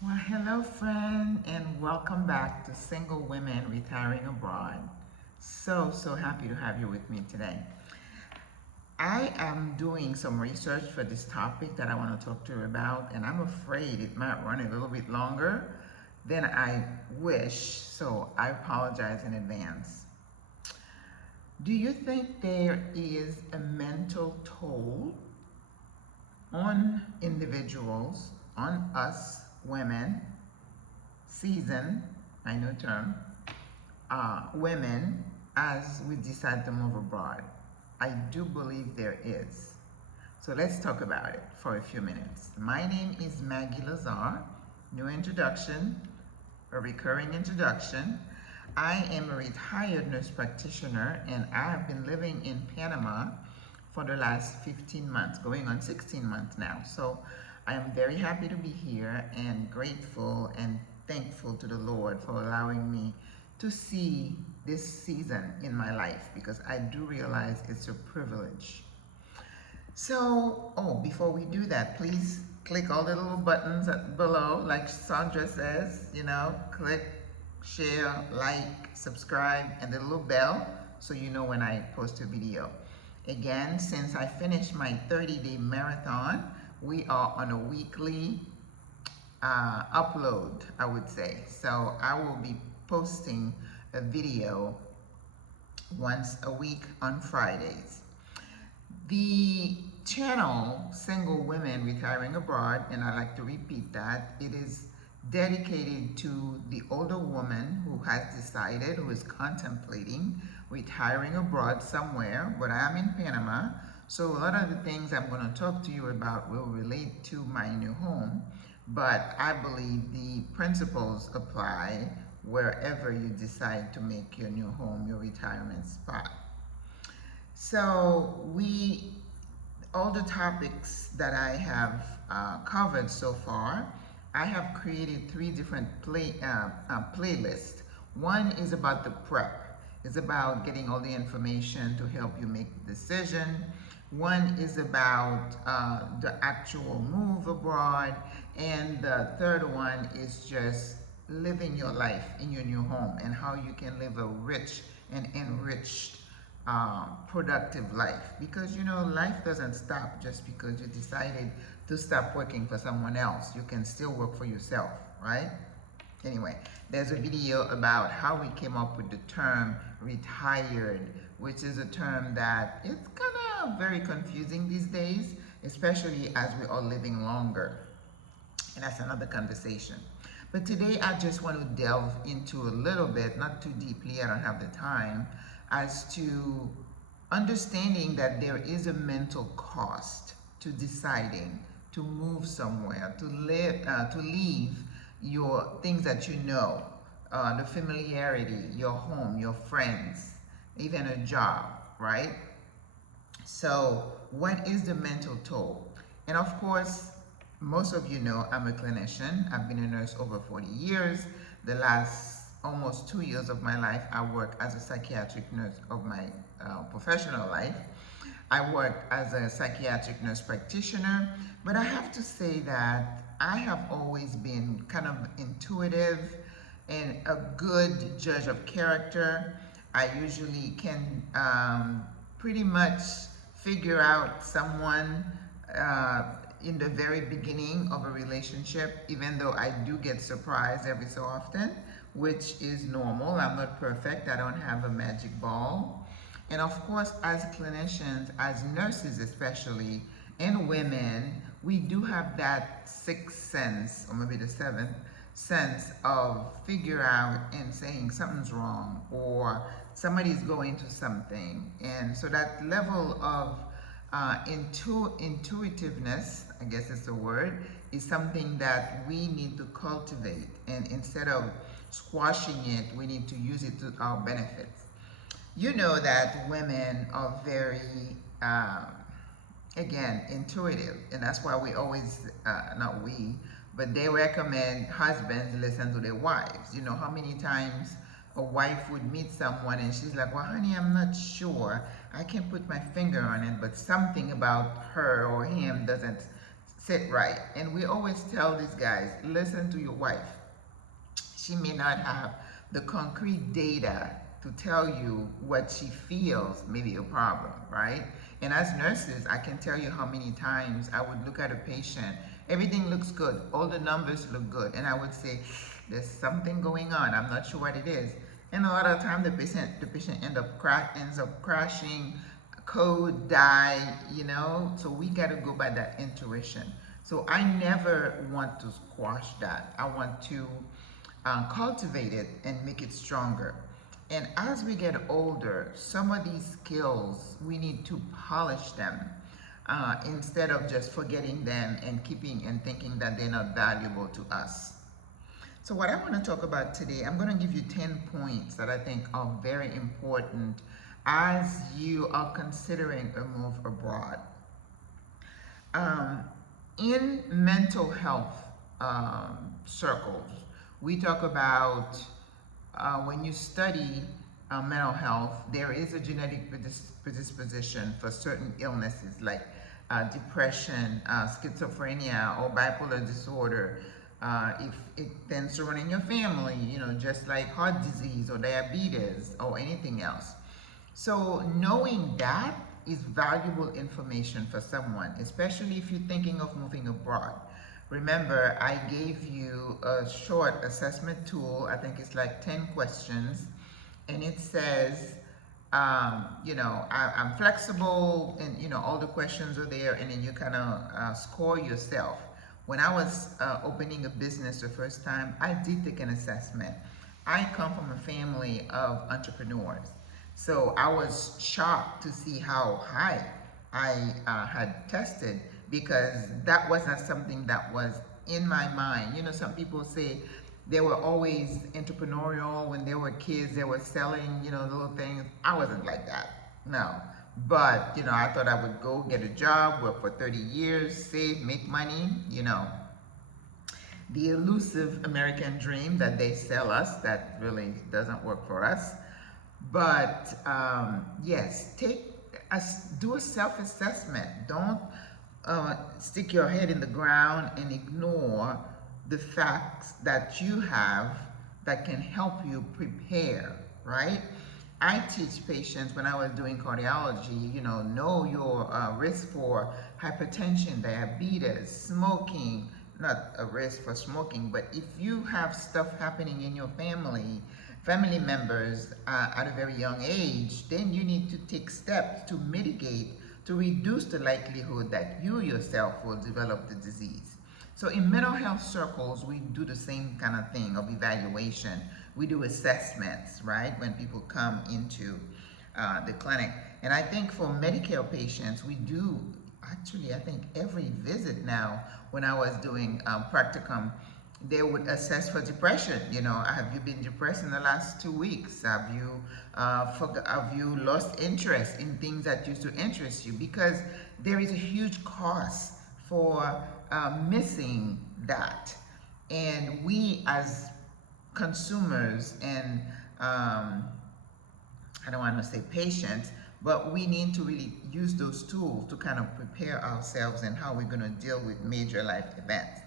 Well, hello, friend, and welcome back to Single Women Retiring Abroad. So happy to have you with me today. I am doing some research for this topic that I want to talk to you about, and I'm afraid it might run a little bit longer than I wish, so I apologize in advance. Do you think there is a mental toll on individuals, on us women, seasoned, I know term, women as we decide to move abroad? I do believe there is. So let's talk about it for a few minutes. My name is Maggie Lazar. New introduction, a recurring introduction. I am a retired nurse practitioner and I have been living in Panama for the last 15 months, going on 16 months now. So I am very happy to be here and grateful and thankful to the Lord for allowing me to see this season in my life, because I do realize it's a privilege. So, before we do that, please click all the little buttons below, like Sandra says, click, share, like, subscribe, and the little bell so you know when I post a video. Again, since I finished my 30-day marathon, we are on a weekly upload, I would say. So I will be posting a video once a week on Fridays. The channel, Single Women Retiring Abroad, and I like to repeat that, it is dedicated to the older woman who has decided, who is contemplating retiring abroad somewhere, but I am in Panama, so a lot of the things I'm going to talk to you about will relate to my new home, but I believe the principles apply wherever you decide to make your new home your retirement spot. So all the topics that I have covered so far, I have created three different playlists. One is about the prep. It's about getting all the information to help you make the decision. One is about the actual move abroad. And the third one is just living your life in your new home and how you can live a rich and enriched productive life, because life doesn't stop just because you decided to stop working for someone else. You can still work for yourself, right? Anyway, there's a video about how we came up with the term retired, which is a term that is kind of very confusing these days, especially as we are living longer, and that's another conversation. But today I just want to delve into a little bit, not too deeply, I don't have the time, as to understanding that there is a mental cost to deciding to move somewhere, to leave your things that you know, the familiarity, your home, your friends, even a job, right? So what is the mental toll? And of course, most of you know I'm a clinician. I've been a nurse over 40 years. The last almost 2 years of my life, I work as a psychiatric nurse of my professional life. I work as a psychiatric nurse practitioner, but I have to say that I have always been kind of intuitive and a good judge of character. I usually can pretty much figure out someone in the very beginning of a relationship, even though I do get surprised every so often, which is normal. I'm not perfect. I don't have a magic ball. And of course, as clinicians, as nurses especially, and women, we do have that sixth sense, or maybe the seventh sense of figure out and saying something's wrong or somebody's going to something. And so that level of intuitiveness, I guess is the word, is something that we need to cultivate. And instead of squashing it, we need to use it to our benefits. You know that women are very, again, intuitive. And that's why we always, not we, but they recommend husbands listen to their wives. You know how many times a wife would meet someone and she's like, well, honey, I'm not sure. I can't put my finger on it, but something about her or him doesn't sit right. And we always tell these guys, listen to your wife. She may not have the concrete data to tell you what she feels may be a problem, right? And as nurses, I can tell you how many times I would look at a patient, everything looks good, all the numbers look good, and I would say, there's something going on, I'm not sure what it is. And a lot of the time the patient ends up crashing, code die, so we got to go by that intuition. So I never want to squash that. I want to cultivate it and make it stronger. And as we get older, some of these skills, we need to polish them instead of just forgetting them and keeping and thinking that they're not valuable to us. So what I want to talk about today, I'm going to give you 10 points that I think are very important as you are considering a move abroad. In mental health circles, we talk about when you study mental health, there is a genetic predisposition for certain illnesses like depression, schizophrenia, or bipolar disorder. If it tends to run in your family, just like heart disease or diabetes or anything else. So knowing that is valuable information for someone, especially if you're thinking of moving abroad. Remember, I gave you a short assessment tool. I think it's like 10 questions. And it says, I'm flexible, and, all the questions are there, and then you kind of score yourself. When I was opening a business the first time, I did take an assessment. I come from a family of entrepreneurs. So I was shocked to see how high I had tested, because that wasn't something that was in my mind. Some people say they were always entrepreneurial when they were kids, they were selling, little things. I wasn't like that, no. But, I thought I would go get a job, work for 30 years, save, make money, The elusive American dream that they sell us, that really doesn't work for us. But yes, do a self-assessment. Don't stick your head in the ground and ignore the facts that you have that can help you prepare, right? I teach patients when I was doing cardiology, know your risk for hypertension, diabetes, smoking, not a risk for smoking, but if you have stuff happening in your family members at a very young age, then you need to take steps to mitigate, to reduce the likelihood that you yourself will develop the disease. So in mental health circles, we do the same kind of thing of evaluation. We do assessments, right, when people come into the clinic. And I think for Medicare patients, we do, actually, I think every visit now, when I was doing practicum, they would assess for depression. Have you been depressed in the last 2 weeks? Have you lost interest in things that used to interest you? Because there is a huge cost for missing that. And we as consumers and I don't want to say patients, but we need to really use those tools to kind of prepare ourselves and how we're going to deal with major life events.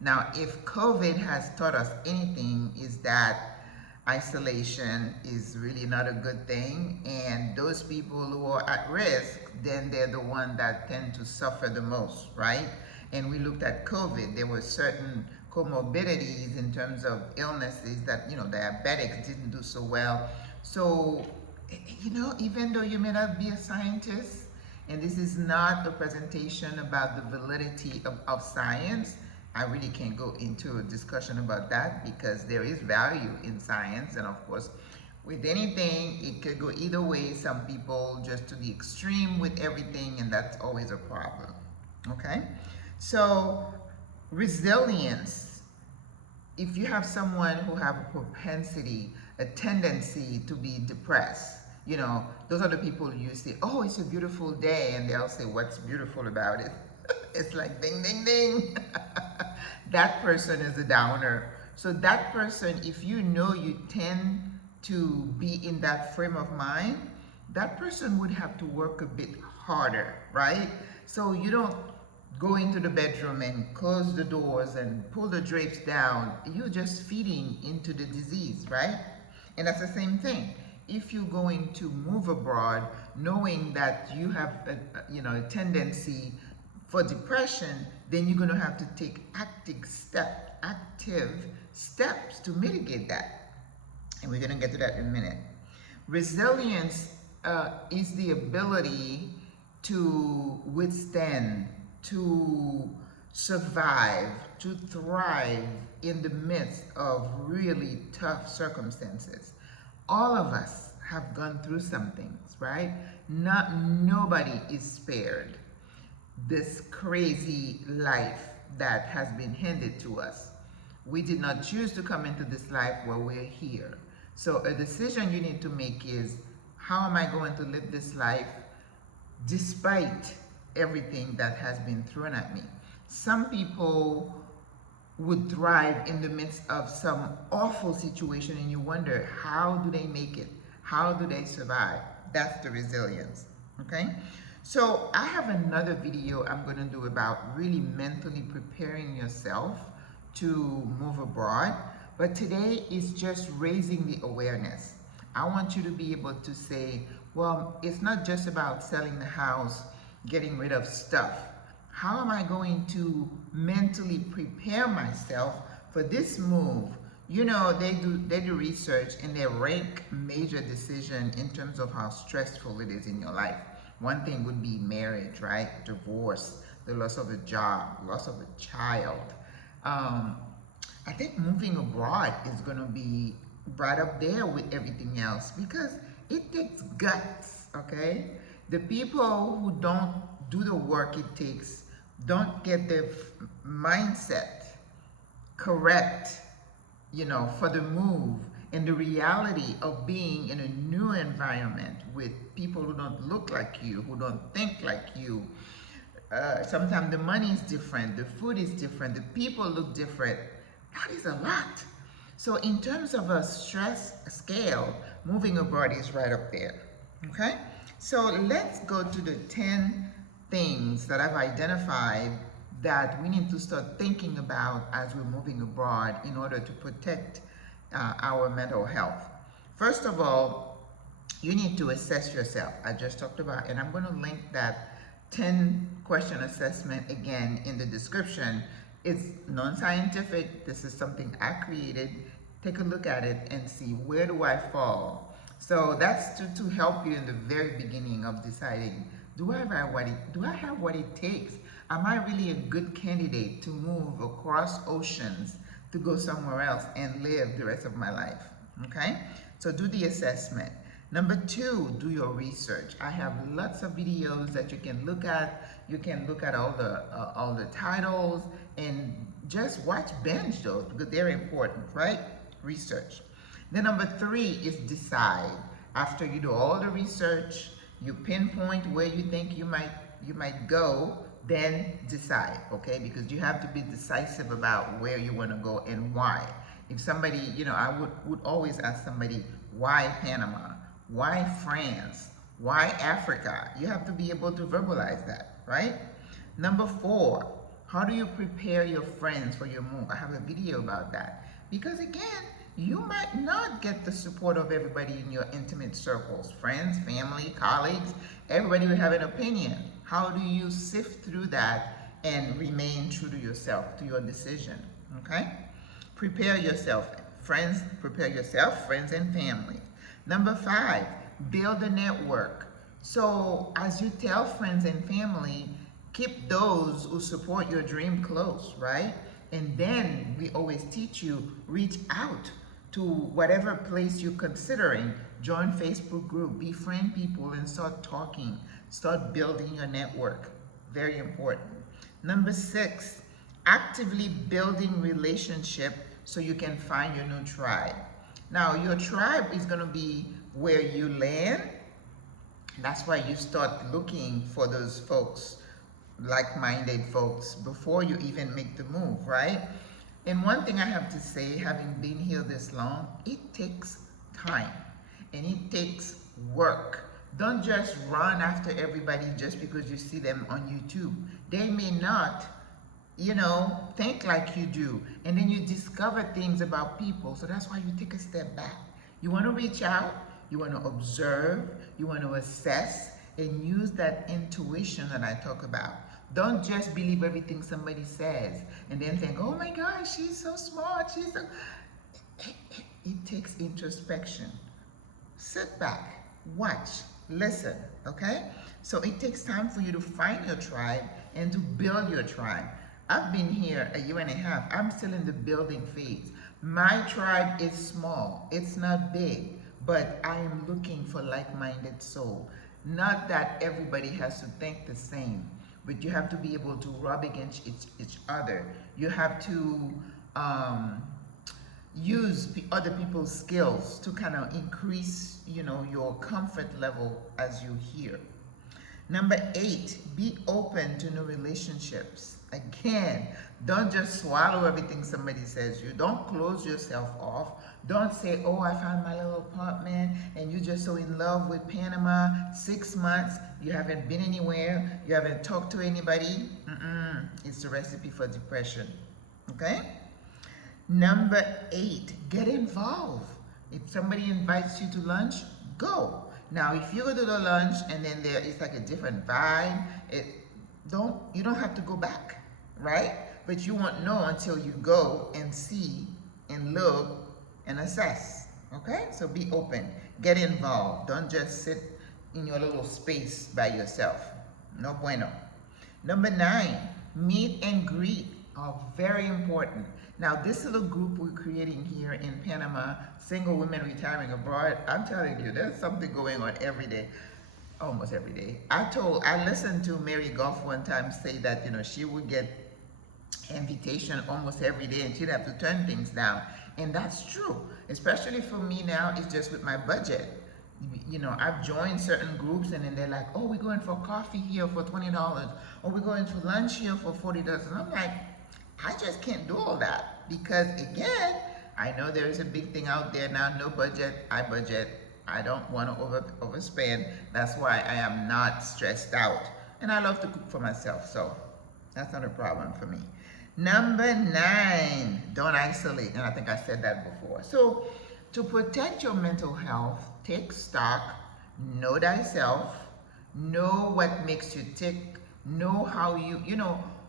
Now, if COVID has taught us anything, is that isolation is really not a good thing, and those people who are at risk, then they're the ones that tend to suffer the most, right? And we looked at COVID, there were certain comorbidities in terms of illnesses that, diabetics didn't do so well. So, even though you may not be a scientist, and this is not a presentation about the validity of science, I really can't go into a discussion about that because there is value in science, and of course, with anything, it could go either way. Some people just to the extreme with everything, and that's always a problem, okay? So, resilience. If you have someone who have a propensity, a tendency to be depressed, those are the people you say, oh, it's a beautiful day, and they'll say, what's beautiful about it? It's like ding, ding, ding. That person is a downer. So that person, if you know you tend to be in that frame of mind, that person would have to work a bit harder, right? So you don't go into the bedroom and close the doors and pull the drapes down, you're just feeding into the disease, right? And that's the same thing. If you're going to move abroad, knowing that you have a tendency for depression, then you're going to have to take active steps to mitigate that. And we're going to get to that in a minute. Resilience is the ability to withstand, to survive, to thrive in the midst of really tough circumstances. All of us have gone through some things, right? Nobody is spared this crazy life that has been handed to us. We did not choose to come into this life where we're here. So a decision you need to make is, how am I going to live this life despite everything that has been thrown at me? Some people would thrive in the midst of some awful situation, and you wonder, how do they make it? How do they survive? That's the resilience, okay? So I have another video I'm going to do about really mentally preparing yourself to move abroad, but today is just raising the awareness. I want you to be able to say, well, it's not just about selling the house, getting rid of stuff. How am I going to mentally prepare myself for this move? You know, they do research and they rank major decisions in terms of how stressful it is in your life. One thing would be marriage, right? Divorce, the loss of a job, loss of a child. I think moving abroad is going to be right up there with everything else because it takes guts, okay? The people who don't do the work it takes, don't get their mindset correct, for the move and the reality of being in a new environment with people who don't look like you, who don't think like you. Sometimes the money is different, the food is different, the people look different. That is a lot. So in terms of a stress scale, moving abroad is right up there, okay? So let's go to the 10 things that I've identified that we need to start thinking about as we're moving abroad in order to protect our mental health. First of all, you need to assess yourself. I just talked about, and I'm going to link that 10 question assessment again in the description. It's non-scientific. This is something I created. Take a look at it and see, where do I fall? So that's to help you in the very beginning of deciding, do I have what it takes? Am I really a good candidate to move across oceans to go somewhere else and live the rest of my life? Okay, so do the assessment. Number 2, do your research. I have lots of videos that you can look at. You can look at all the titles and just binge those because they're important, right? Research. Then number 3 is decide. After you do all the research, you pinpoint where you think you might go, then decide, okay? Because you have to be decisive about where you want to go and why. If somebody, I would always ask somebody, why Panama? Why France? Why Africa? You have to be able to verbalize that, right? Number 4, how do you prepare your friends for your move? I have a video about that. Because again, you might not get the support of everybody in your intimate circles, friends, family, colleagues. Everybody will have an opinion. How do you sift through that and remain true to yourself, to your decision, okay? Prepare yourself, friends, friends and family. Number 5, build a network. So as you tell friends and family, keep those who support your dream close, right? And then we always teach you, reach out to whatever place you're considering. Join Facebook group, befriend people and start talking. Start building your network. Very important. Number 6, actively building relationship so you can find your new tribe. Now, your tribe is going to be where you land. That's why you start looking for those folks, like-minded folks, before you even make the move, right? And one thing I have to say, having been here this long, it takes time and it takes work. Don't just run after everybody just because you see them on YouTube. They may not, think like you do. And then you discover things about people. So that's why you take a step back. You want to reach out, you want to observe, you want to assess, and use that intuition that I talk about. Don't just believe everything somebody says and then think, oh my gosh, she's so smart. It takes introspection. Sit back, watch, listen, okay? So it takes time for you to find your tribe and to build your tribe. I've been here a year and a half. I'm still in the building phase. My tribe is small. It's not big, but I am looking for like-minded soul. Not that everybody has to think the same, but you have to be able to rub against each other. You have to use other people's skills to kind of increase, your comfort level as you hear. Number 8, be open to new relationships. Again, don't just swallow everything somebody says you. Don't close yourself off. Don't say, oh, I found my little apartment and you're just so in love with Panama. 6 months, you haven't been anywhere, you haven't talked to anybody. It's a recipe for depression, okay? Number 8, get involved. If somebody invites you to lunch, go. Now, if you go to the lunch and then it's like a different vibe, you don't have to go back, right? But you won't know until you go and see and look and assess, okay? So be open, get involved. Don't just sit in your little space by yourself. No bueno. Number 9, meet and greet are very important. Now, this little group we're creating here in Panama, single women retiring abroad, I'm telling you, there's something going on every day, almost every day. I listened to Mary Goff one time say that, she would get invitation almost every day and she'd have to turn things down. And that's true, especially for me now, it's just with my budget. I've joined certain groups and then they're like, oh, we're going for coffee here for $20, or we're going to lunch here for $40. And I'm like, I just can't do all that because, again, I know there's a big thing out there now, no budget, I budget. I don't want to overspend. That's why I am not stressed out. And I love to cook for myself, so that's not a problem for me. Number 9, don't isolate. And I think I said that before. So to protect your mental health, take stock, know thyself, know what makes you tick, know how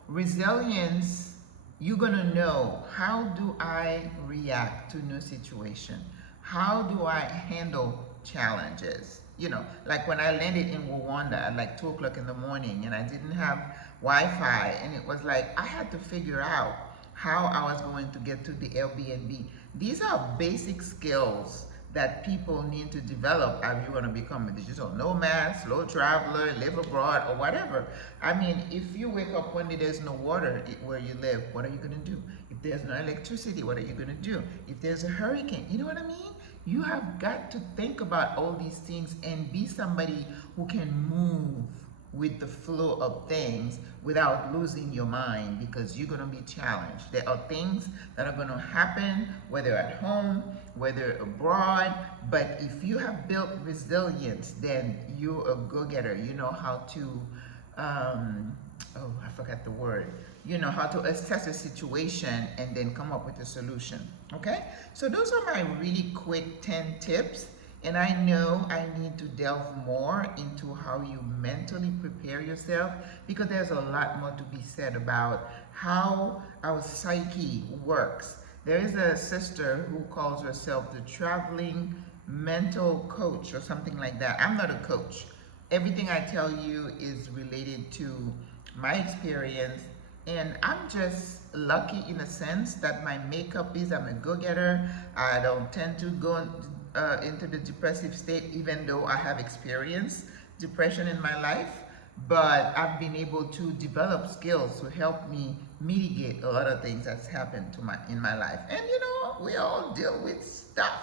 resilience. You're gonna know, how do I react to new situation? How do I handle challenges? Like when I landed in Rwanda at like 2 o'clock in the morning and I didn't have Wi-Fi, and it was like I had to figure out how I was going to get to the Airbnb. These are basic skills that people need to develop if you're going to become a digital nomad, slow traveler, live abroad, or whatever. I mean, if you wake up one day, there's no water where you live, what are you going to do? If there's no electricity, what are you going to do? If there's a hurricane, you know what I mean? You have got to think about all these things and be somebody who can move with the flow of things without losing your mind, because you're going to be challenged. There are things that are going to happen, whether at home, whether abroad, but if you have built resilience, then you're a go-getter. You know how to, I forgot the word. You know how to assess a situation and then come up with a solution, okay? So those are my really quick 10 tips. And I know I need to delve more into how you mentally prepare yourself, because there's a lot more to be said about how our psyche works. There is a sister who calls herself the traveling mental coach or something like that. I'm not a coach. Everything I tell you is related to my experience, and I'm just lucky in a sense that my makeup is I'm a go-getter. I don't tend to go into the depressive state, even though I have experienced depression in my life, but I've been able to develop skills to help me mitigate a lot of things that's happened in my life. And we all deal with stuff.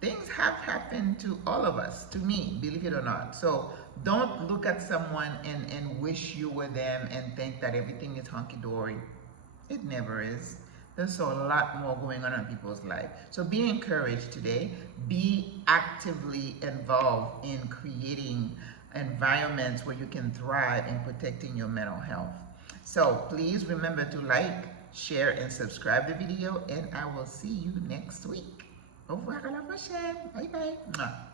Things have happened to all of us, to me, believe it or not. So don't look at someone and wish you were them and think that everything is hunky-dory. It never is. There's a lot more going on in people's life. So be encouraged today. Be actively involved in creating environments where you can thrive in protecting your mental health. So please remember to like, share, and subscribe the video, and I will see you next week. Au revoir à la prochaine. Bye bye. Mwah.